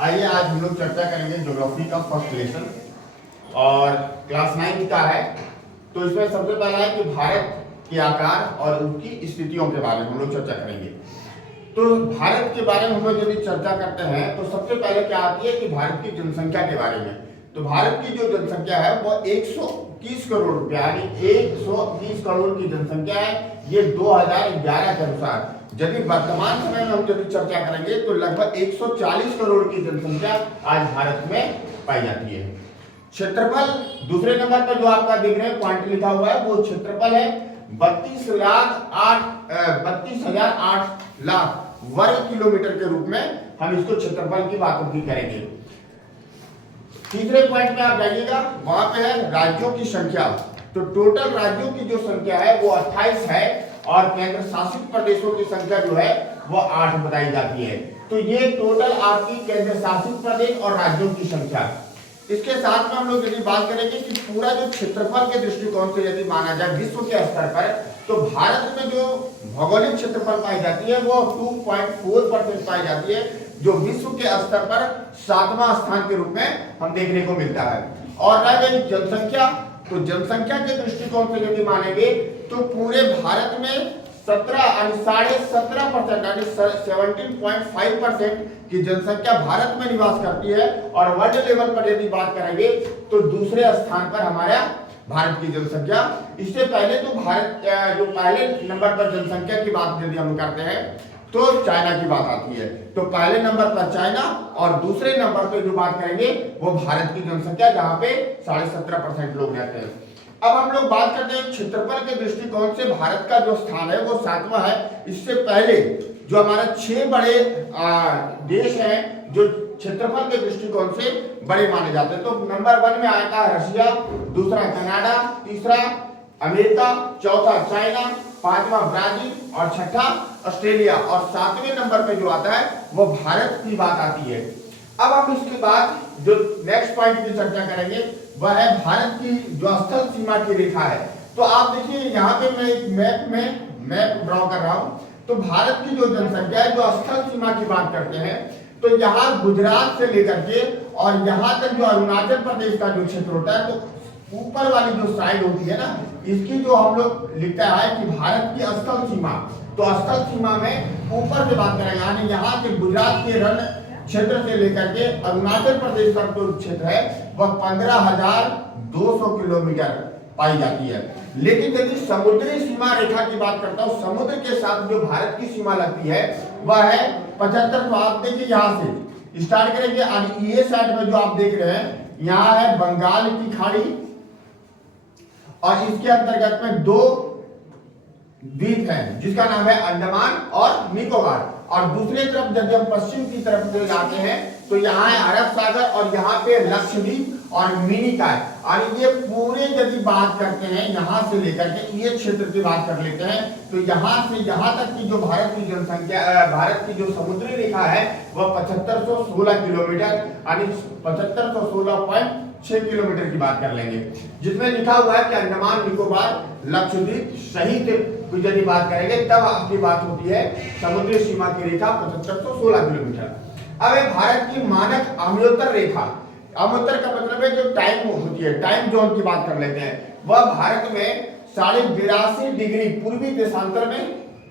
आइए आज हम लोग चर्चा करेंगे ज्योग्राफी का फर्स्ट लेसन और क्लास 9 का है। तो इसमें सबसे पहला है कि भारत के आकार और उसकी स्थितियों के बारे में हम लोग चर्चा करेंगे। तो भारत के बारे में हम लोग यदि चर्चा करते हैं तो सबसे पहले क्या आती है कि भारत की जनसंख्या के बारे में। तो भारत की जो जनसंख्या है वो 130 करोड़ रुपया यानी 130 करोड़ की जनसंख्या है। ये 2011 के अनुसार, यदि वर्तमान समय में हम यदि चर्चा करेंगे तो लगभग 140 करोड़ की जनसंख्या आज भारत में पाई जाती है। क्षेत्रफल दूसरे नंबर पर जो आपका देख रहे हैं पॉइंट लिखा हुआ है वो क्षेत्रफल है 32,08 वर्ग किलोमीटर के रूप में हम इसको क्षेत्रफल की बात की करेंगे। तीसरे पॉइंट में आप जाइएगा, वहां पे है राज्यों की संख्या। तो टोटल राज्यों की जो संख्या है वो 28 है और केंद्र शासित प्रदेशों की संख्या जो है वो 8 बताई जाती है। तो ये टोटल आपकी केंद्र शासित प्रदेश और राज्यों की संख्या। इसके साथ में हम लोग यदि बात करेंगे कि पूरा जो क्षेत्रफल के दृष्टिकोण से यदि माना जाए विश्व के स्तर पर, तो भारत में जो भौगोलिक क्षेत्रफल पाई जाती है वो 2.4% पाई जाती है, जो विश्व के स्तर पर 7वां स्थान के रूप में हम देखने को मिलता है। और रह गई जनसंख्या, तो जनसंख्या के दृष्टिकोण से यदि मानेंगे तो पूरे भारत में 17.5% यानी 17.5% की जनसंख्या भारत में निवास करती है। और वर्ल्ड लेवल पर यदि बात करेंगे तो दूसरे स्थान पर हमारा भारत की जनसंख्या। इससे पहले तो भारत जो पहले नंबर पर जनसंख्या की बात यदि हम करते हैं तो चाइना की बात आती है। तो पहले नंबर पर चाइना और दूसरे नंबर पर जो बात करेंगे वो भारत की जनसंख्या, जहां पे 17.5% लोग रहते हैं। अब हम लोग बात करते हैं क्षेत्रफल के दृष्टिकोण से भारत का जो स्थान है वो 7वां है। इससे पहले जो हमारा 6 बड़े देश हैं जो क्षेत्रफल के दृष्टिकोण से बड़े माने जाते हैं। तो नंबर 1 में आता है रशिया, दूसरा कनाडा, तीसरा अमेरिका, चौथा चाइना, 5वां ब्राजील और छठा ऑस्ट्रेलिया और 7वें नंबर पे जो आता है वो भारत की बात आती है। अब हम इसके बाद जो नेक्स्ट पॉइंट की चर्चा करेंगे वह है भारत की जो स्थल सीमा की रेखा है। तो आप देखिए यहाँ पे मैं एक मैप ड्रॉ कर रहा हूँ। तो भारत की जो जनसंख्या है जो स्थल सीमा की बात करते हैं तो यहाँ गुजरात से लेकर के और यहाँ तक जो अरुणाचल प्रदेश का जो क्षेत्र होता है, तो ऊपर वाली जो साइड होती है ना, इसकी जो हम लोग लिखता है कि भारत की स्थल सीमा। तो स्थल सीमा में ऊपर से बात करेंगे यानी यहाँ से गुजरात के रण क्षेत्र से लेकर के अरुणाचल प्रदेश तक जो क्षेत्र है वह 15,200 किलोमीटर पाई जाती है। लेकिन यदि समुद्री सीमा रेखा की बात करता हूँ, समुद्र के साथ जो भारत की सीमा लगती है वह है 75। तो आप देखिए यहाँ से स्टार्ट करेंगे और ये साइड में जो आप देख रहे हैं यहाँ है बंगाल की खाड़ी और इसके अंतर्गत में 2 द्वीप हैं जिसका नाम है अंडमान और निकोबार। और दूसरी तरफ यदि हम पश्चिम की तरफ से जाते हैं तो यहाँ है अरब सागर और यहाँ पे लक्षद्वीप और मिनिकॉय। और ये पूरे यदि बात करते हैं यहाँ से लेकर के ये क्षेत्र की बात कर लेते हैं तो यहाँ से यहाँ तक की जो भारत की जनसंख्या, भारत की जो समुद्री रेखा है वह 7516 किलोमीटर यानी 7516.6 किलोमीटर की बात कर लेंगे, जिसमें लिखा हुआ है कि अंडमान निकोबार लक्षद्वीप सहित यदि बात करेंगे तब आपकी बात होती है समुद्री सीमा की रेखा 7516 किलोमीटर। अब है भारत की मानक आम्योत्तर रेखा। आम्योत्तर का मतलब है जो टाइम होती है, टाइम जोन की बात कर लेते हैं। वह भारत में 82.5 डिग्री पूर्वी देशांतर में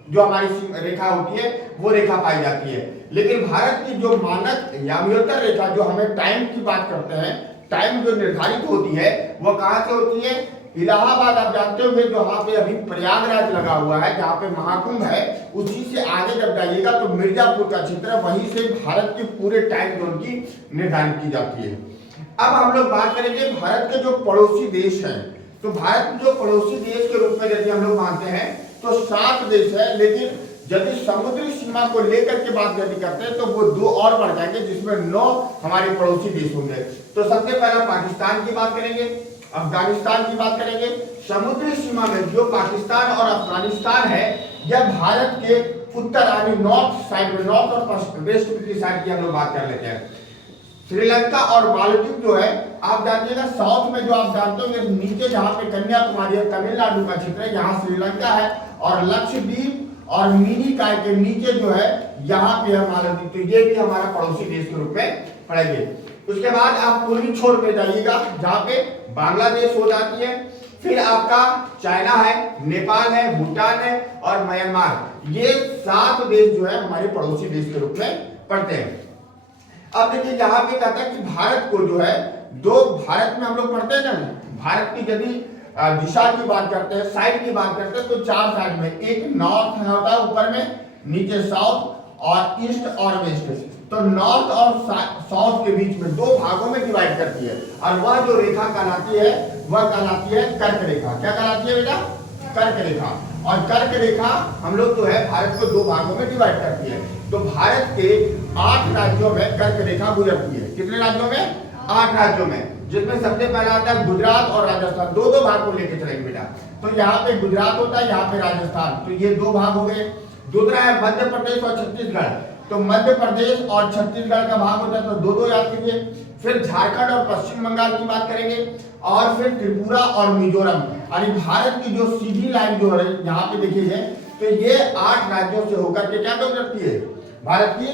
जो हमारी रेखा होती है वो रेखा पाई जाती है। लेकिन भारत की जो मानक आम्योत्तर रेखा जो हमें टाइम की बात करते हैं, टाइम जो निर्धारित होती है वह कहाँ से होती है? इलाहाबाद आप जानते होंगे जहाँ पे अभी प्रयागराज लगा हुआ है, जहाँ पे महाकुंभ है, उसी से आगे जब जाइएगा तो मिर्जापुर का क्षेत्र है, वहीं से भारत के पूरे टाइम जोन की निर्धारित की जाती है। अब हम लोग बात करेंगे भारत के जो पड़ोसी देश हैं। तो भारत जो पड़ोसी देश के रूप में यदि हम लोग मानते हैं तो 7 देश है, लेकिन यदि समुद्री सीमा को लेकर के बात यदि करते हैं तो वो 2 और बढ़ जाएंगे, जिसमें 9 हमारे पड़ोसी देश होंगे। तो सबसे पहला पाकिस्तान की बात करेंगे, अफगानिस्तान की बात करेंगे। समुद्री सीमा में जो पाकिस्तान और अफगानिस्तान है यह भारत के उत्तर यानी नॉर्थ साइड में, नॉर्थ और वेस्ट की साइड की हम लोग बात कर लेते हैं। श्रीलंका और मालदीव जो है आप जानिएगा साउथ में, जो आप जानते होंगे नीचे जहाँ पे कन्याकुमारी है तमिलनाडु का क्षेत्र है, यहाँ श्रीलंका है और लक्षद्वीप और मिनिकॉय के नीचे जो है यहाँ पे है मालदीव। तो ये भी हमारा पड़ोसी देश के रूप में पढ़ेंगे। उसके बाद आप पूर्वी छोर पे जाइएगा जहाँ पे बांग्लादेश हो जाती है, फिर आपका चाइना है, नेपाल है, भूटान है और म्यांमार। ये 7 देश जो है हमारे पड़ोसी देश के रूप में पड़ते हैं। अब देखिए यहाँ पे कहता है कि भारत को जो है भारत में हम लोग पढ़ते हैं ना, भारत की यदि दिशा की बात करते हैं, साइड की बात करते हैं, तो 4 साइड में, एक नॉर्थ होता है ऊपर में, नीचे साउथ और ईस्ट और वेस्ट। तो नॉर्थ और साउथ के बीच में 2 भागों में डिवाइड करती है, और वह जो रेखा कहलाती है वह कहलाती है कर्क रेखा। क्या कहलाती है बेटा? कर्क रेखा। और कर्क रेखा हम लोग जो है भारत को 2 भागों में डिवाइड करती है। तो भारत के 8 राज्यों में कर्क रेखा गुजरती है। कितने राज्यों में? 8 राज्यों में, जिसमें सबसे पहला आता है गुजरात और राजस्थान। 2-2 भाग को लेके चलेंगे बेटा। तो यहाँ पे गुजरात होता है, यहाँ पे राजस्थान, तो ये 2 भाग हो गए। दूसरा है मध्य प्रदेश और छत्तीसगढ़। तो मध्य प्रदेश और छत्तीसगढ़ का भाग होता है, तो 2-2 याद कीजिए। फिर झारखंड और पश्चिम बंगाल की बात करेंगे, और फिर त्रिपुरा और मिजोरम। यानी भारत की जो सीधी लाइन जो है यहाँ पे देखिए, तो ये 8 राज्यों से होकर के क्या गुजरती है? भारत की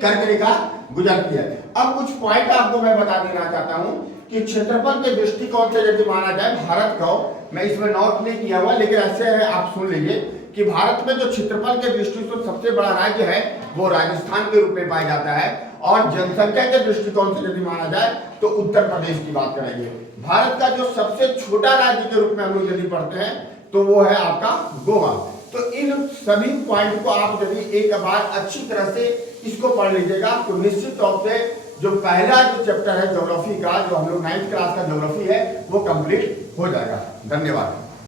कर्क रेखा गुजरती है। अब कुछ पॉइंट आपको मैं बता देना चाहता हूं कि क्षेत्रफल के दृष्टिकोण से यदि माना जाए भारत को, मैं इसमें नोट नहीं किया हुआ लेकिन ऐसे है, आप सुन लीजिए कि भारत में जो क्षेत्रफल के दृष्टिकोण से सबसे बड़ा राज्य है वो राजस्थान के रूप में पाया जाता है, और जनसंख्या के दृष्टिकोण से यदि माना जाए तो उत्तर प्रदेश की बात करेंगे। भारत का जो सबसे छोटा राज्य के रूप में हम लोग यदि पढ़ते हैं तो वो है आपका गोवा। तो इन सभी पॉइंट को आप यदि एक बार अच्छी तरह से इसको पढ़ लीजिएगा तो निश्चित तौर से जो पहला जो चैप्टर है ज्योग्राफी का, जो हम लोग 9th क्लास का ज्योग्राफी है, वो कंप्लीट हो जाएगा। धन्यवाद।